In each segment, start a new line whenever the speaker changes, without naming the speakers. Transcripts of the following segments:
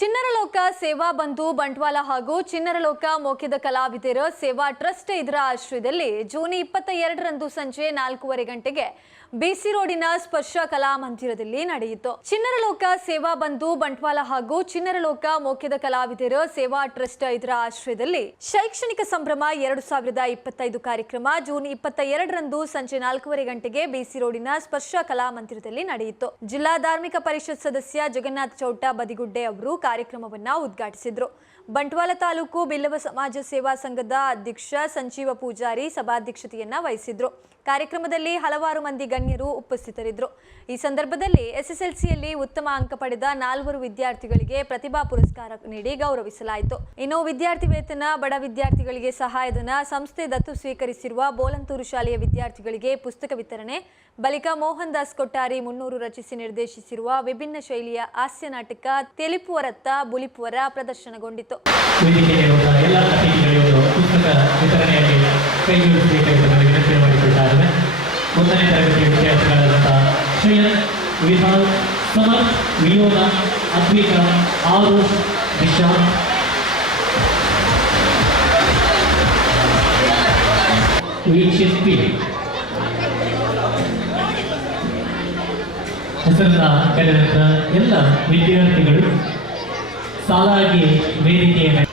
ಚಿನ್ನರಲೋಕ ಸೇವಾ ಬಂಧು ಬಂಟ್ವಾಳ ಹಾಗೂ ಚಿನ್ನರಲೋಕ ಮೋಕಿದ ಕಲಾವಿದರ ಸೇವಾ ಟ್ರಸ್ಟ್ ಇದರ ಆಶ್ರಯದಲ್ಲಿ ಜೂನ್ ಇಪ್ಪತ್ತ ಎರಡರಂದು ಸಂಜೆ ನಾಲ್ಕೂವರೆ ಗಂಟೆಗೆ ಬಿಸಿ ರೋಡಿನ ಸ್ಪರ್ಶ ಕಲಾ ಮಂದಿರದಲ್ಲಿ ನಡೆಯಿತು. ಚಿನ್ನರಲೋಕ ಸೇವಾ ಬಂಧು ಬಂಟ್ವಾಳ ಹಾಗೂ ಚಿನ್ನರಲೋಕ ಮೋಕಿದ ಕಲಾವಿದರ ಸೇವಾ ಟ್ರಸ್ಟ್ ಇದರ ಆಶ್ರಯದಲ್ಲಿ ಶೈಕ್ಷಣಿಕ ಸಂಭ್ರಮ ಎರಡು ಸಾವಿರದ ಇಪ್ಪತ್ತೈದು ಕಾರ್ಯಕ್ರಮ ಜೂನ್ ಇಪ್ಪತ್ತ ಎರಡರಂದು ಸಂಜೆ ನಾಲ್ಕೂವರೆ ಗಂಟೆಗೆ ಬಿಸಿ ರೋಡಿನ ಸ್ಪರ್ಶ ಕಲಾ ಮಂದಿರದಲ್ಲಿ ನಡೆಯಿತು. ಜಿಲ್ಲಾ ಧಾರ್ಮಿಕ ಪರಿಷತ್ ಸದಸ್ಯ ಜಗನ್ನಾಥ್ ಚೌಟ ಬದಿಗುಡ್ಡೆ ಅವರು ಕಾರ್ಯಕ್ರಮವನ್ನ ಉದ್ಘಾಟಿಸಿದ್ರು. ಬಂಟ್ವಾಳ ತಾಲೂಕು ಬಿಲ್ಲವ ಸಮಾಜ ಸೇವಾ ಸಂಘದ ಅಧ್ಯಕ್ಷ ಸಂಜೀವ ಪೂಜಾರಿ ಸಭಾಧ್ಯಕ್ಷತೆಯನ್ನ ವಹಿಸಿದ್ರು. ಕಾರ್ಯಕ್ರಮದಲ್ಲಿ ಹಲವಾರು ಮಂದಿ ಗಣ್ಯರು ಉಪಸ್ಥಿತರಿದ್ದರು ಈ ಸಂದರ್ಭದಲ್ಲಿ ಎಸ್ಎಸ್ಎಲ್ಸಿಯಲ್ಲಿ ಉತ್ತಮ ಅಂಕ ಪಡೆದ ನಾಲ್ವರು ವಿದ್ಯಾರ್ಥಿಗಳಿಗೆ ಪ್ರತಿಭಾ ಪುರಸ್ಕಾರ ನೀಡಿ ಗೌರವಿಸಲಾಯಿತು. ಇನ್ನು ವಿದ್ಯಾರ್ಥಿ ವೇತನ, ಬಡ ವಿದ್ಯಾರ್ಥಿಗಳಿಗೆ ಸಹಾಯಧನ, ಸಂಸ್ಥೆ ದತ್ತು ಸ್ವೀಕರಿಸಿರುವ ಬೋಲಂತೂರು ಶಾಲೆಯ ವಿದ್ಯಾರ್ಥಿಗಳಿಗೆ ಪುಸ್ತಕ ವಿತರಣೆ, ಬಳಿಕ ಮೋಹನ್ ದಾಸ್ ಕೊಟ್ಟಾರಿ ಮುನ್ನೂರು ರಚಿಸಿ ನಿರ್ದೇಶಿಸಿರುವ ವಿಭಿನ್ನ ಶೈಲಿಯ ಹಾಸ್ಯ ನಾಟಕ ತೆಲಿಪುವರತ್ತ ಬುಲಿಪುವರ ಪ್ರದರ್ಶನಗೊಂಡಿತು
ವೀಕ್ಷಿಸಿ ಹೆಸರನ್ನ ಕರೆದಂಥ ಎಲ್ಲ ವಿದ್ಯಾರ್ಥಿಗಳು ಸಾಲಾಗಿ ವೇದಿಕೆಯನ್ನು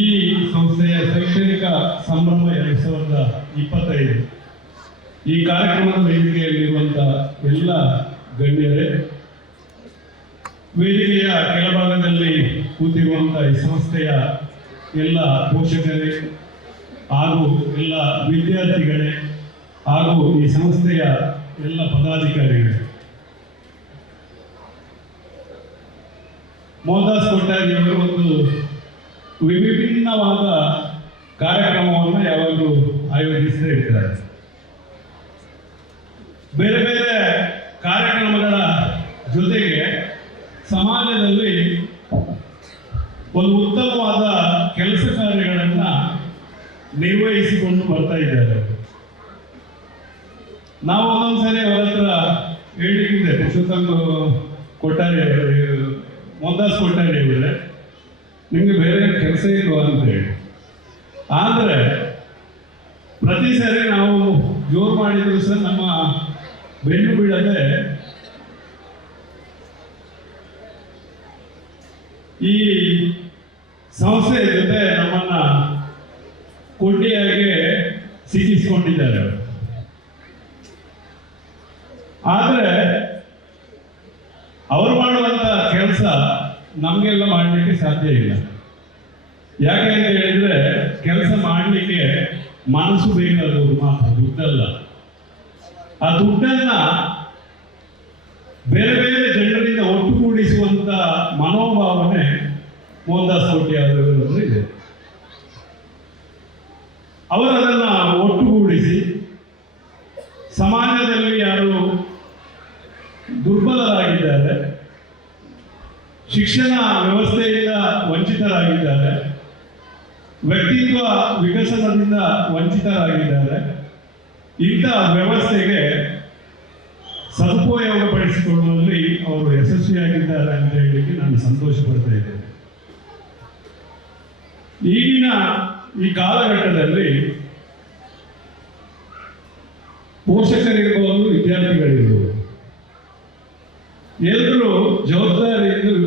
ಈ ಸಂಸ್ಥೆಯ ಶೈಕ್ಷಣಿಕ ಸಂಭ್ರಮ ಎರಡ್ ಸಾವಿರದ ಇಪ್ಪತ್ತೈದು. ಈ ಕಾರ್ಯಕ್ರಮದ ವೇದಿಕೆಯಲ್ಲಿರುವಂತಹ ಎಲ್ಲ ಗಣ್ಯರೇ, ವೇದಿಕೆಯ ಕೆಳಭಾಗದಲ್ಲಿ ಕೂತಿರುವಂತಹ ಈ ಸಂಸ್ಥೆಯ ಎಲ್ಲ ಪೋಷಕರೇ ಹಾಗೂ ಎಲ್ಲ ವಿದ್ಯಾರ್ಥಿಗಳೇ ಹಾಗೂ ಈ ಸಂಸ್ಥೆಯ ಎಲ್ಲ ಪದಾಧಿಕಾರಿಗಳೇ. ಮೋಹನ್ದಾಸ್ ಕೊಟ್ಟಾರಿ ಅವರು ಒಂದು ವಿಭಿನ್ನವಾದ ಕಾರ್ಯಕ್ರಮವನ್ನು ಯಾವಾಗಲೂ ಆಯೋಜಿಸದೇ ಇರ್ತಾರೆ. ಬೇರೆ ಬೇರೆ ಕಾರ್ಯಕ್ರಮಗಳ ಜೊತೆಗೆ ಸಮಾಜದಲ್ಲಿ ಒಂದು ಉತ್ತಮವಾದ ಕೆಲಸ ಕಾರ್ಯಗಳನ್ನ ನಿರ್ವಹಿಸಿಕೊಂಡು ಬರ್ತಾ ಇದ್ದಾರೆ. ನಾವು ಒಂದೊಂದ್ಸರಿ ಅವರ ಹತ್ರ ಹೇಳಿದ್ದೆ ಪುರುಷೋತ್ತಮ ಕೊಟ್ಟಾರಿ ಅವರು ಮೊಂದಾಸ್ ಕೊಟ್ಟಾರಿ ಅವರೇ ನಿಮಗೆ ಬೇರೆ ಕೆಲಸ ಇತ್ತು ಅಂತ ಹೇಳಿ ಆದರೆ, ಪ್ರತಿ ಸಾರಿ ನಾವು ಜೋರು ಮಾಡಿದ್ರು ಸಹ ನಮ್ಮ ಬೆನ್ನು ಬೀಳದೆ ಈ ಸಂಸ್ಥೆಯ ಜೊತೆ ನಮ್ಮನ್ನ ಕೊಂಡಿಯಾಗಿ ಸಿಕ್ಕಿಸಿಕೊಂಡಿದ್ದಾರೆ. ಆದರೆ, ಅವರು ಮಾಡುವಂತ ಕೆಲಸ ನಮಗೆಲ್ಲ ಮಾಡಲಿಕ್ಕೆ ಸಾಧ್ಯ ಇಲ್ಲ. ಯಾಕೆ ಅಂತ ಹೇಳಿದ್ರೆ ಕೆಲಸ ಮಾಡಲಿಕ್ಕೆ ಮನಸ್ಸು ಬೇಕಾಗುವುದು ಮಾತ್ರ, ದುಡ್ಡಲ್ಲ. ಆ ದುಡ್ಡನ್ನ ಬೇರೆ ಬೇರೆ ಜನರಿಂದ ಒಟ್ಟುಗೂಡಿಸುವಂತ ಮನೋಭಾವನೆ ಮೋಹನ್ದಾಸ್ ಕೋಟಿ ಅವರಲ್ಲಿ ಇದೆ. ಅವರದನ್ನ ಒಟ್ಟುಗೂಡಿಸಿ ಸಮಾಜದಲ್ಲಿ ಶಿಕ್ಷಣ ವ್ಯವಸ್ಥೆಯಿಂದ ವಂಚಿತರಾಗಿದ್ದಾರೆ. ವ್ಯಕ್ತಿತ್ವ ವಿಕಸನದಿಂದ ವಂಚಿತರಾಗಿದ್ದಾರೆ. ಇಂಥ ವ್ಯವಸ್ಥೆಗೆ ಸದುಪಯೋಗಪಡಿಸಿಕೊಳ್ಳುವಲ್ಲಿ ಅವರು ಯಶಸ್ವಿಯಾಗಿದ್ದಾರೆ ಅಂತ ಹೇಳಲಿಕ್ಕೆ ನಾನು ಸಂತೋಷ ಪಡ್ತಾ ಇದ್ದೇನೆ. ಈಗಿನ ಈ ಕಾಲಘಟ್ಟದಲ್ಲಿ ಪೋಷಕರಿರ್ಬೋದು ವಿದ್ಯಾರ್ಥಿಗಳಿರ್ಬೋದು. ಎಲ್ಲರೂ ಜವಾಬ್ದಾರಿ